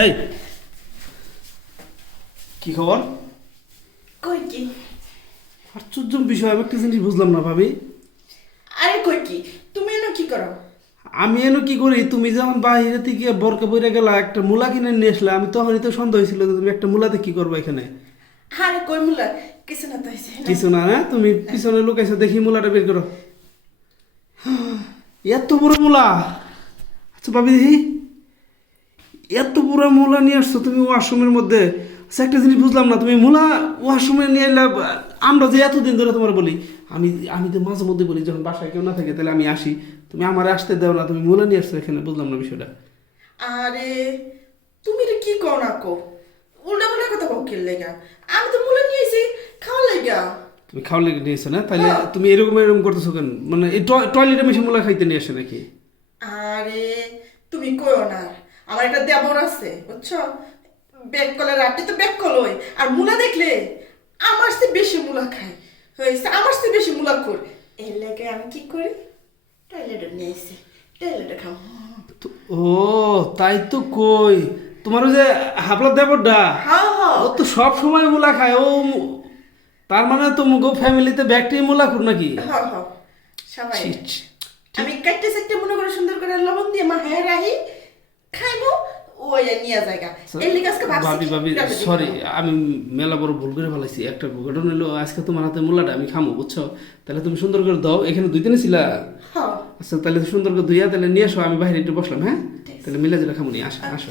এই কি খবর? কই কি? আশ্চর্য বিষয়, আমি একটা জিনিস বুঝলাম না ভাবি। আরে কই কি? তুমি এনো কি করো? আমি এনো কি করি, তুমি যখন বাইরে থেকে বরকা বইরা গেলা একটা মূলা কিনে নিয়ে আসলে, আমি তখনই তো সন্দেহ হয়েছিল যে তুমি একটা মূলাতে কি করবো এখানে। আরে কই মুলা কিছু না তো হইছে না। কিছু না, না তুমি পিছনে লুকাইছো, দেখি মূলাটা বের করো। এত বড় মূলা! আচ্ছা ভাবি, দেখি এত বড় মূলা নিয়ে আসছো তুমি ওয়াশরুমের মধ্যে। আচ্ছা একটা জিনিস বুঝলাম না, তুমি মূলা ওয়াশরুমে নিয়ে এলে, আমরা যে এতদিন ধরে তোমার বলি, আমি আমি তো মাঝে মধ্যে বলি যখন বাসায় কেউ না থাকে তাহলে আমি আসি, তুমি আমার আসতে দাও না, তুমি মূলা নিয়ে আসছো এখানে, বুঝলাম না বিষয়টা। আরে তুমি রে কি কও না কো? উল্টা উল্টা কথা কও কি লাগা? আমি তো মুলা নিয়ে আইছি খাওয়া লাগা। তুমি খাওয়ার লেগে নিয়েছো না, তাহলে হ্যাঁ। তুমি এরকম এরকম করতেছো কেন? মানে এই টয়লেটে মেশে মূলা খাইতে নিয়ে আসে নাকি? আরে তুমি কইও না, আমার একটা দেবর আছে বুঝছো, ব্যাক কলের রাতে তো ব্যাক কলই আর মুলা দেখলে আমার চেয়ে বেশি মুলা খায় হয়েছে, আমার চেয়ে বেশি মুলা খোর। এর লাগে আমি কি করি, টয়লেটে নিয়ে আইছি, টয়লেটে খাও। ও তাই তো কই, তোমার ওই যে হাবলা দেবরটা, হ্যাঁ হ্যাঁ ও তো সব সময় মূলা খায় ও। তার মানে তো মুগো ফ্যামিলিতে ব্যাকটি মূলা খুর নাকি? হ্যাঁ হ্যাঁ সবাই। ছি, ছি। আমি কাটতে সাকতে মনে করে সুন্দর করে লবণ দিয়ে মা হ্যাঁ রাহি খাইবো, ওই নিয়ে জায়গা এর লিগে আজকে ভাবি ভাবি ভাবছি সরি, আমি মেলা বড় ভুল করে ফেলাইছি। একটা ঘটনা হলো, আজকে তোমার হাতে মূলাটা আমি খামো বুঝছো, তাহলে তুমি সুন্দর করে দাও। এখানে 2 দিনে ছিলা? হ্যাঁ আচ্ছা তাহলে সুন্দর করে ধুইয়া তাহলে নিয়ে আসো, আমি বাইরে একটু বসলাম। হ্যাঁ তাহলে মিলে যেটা খামো, নিয়ে আসো আসো।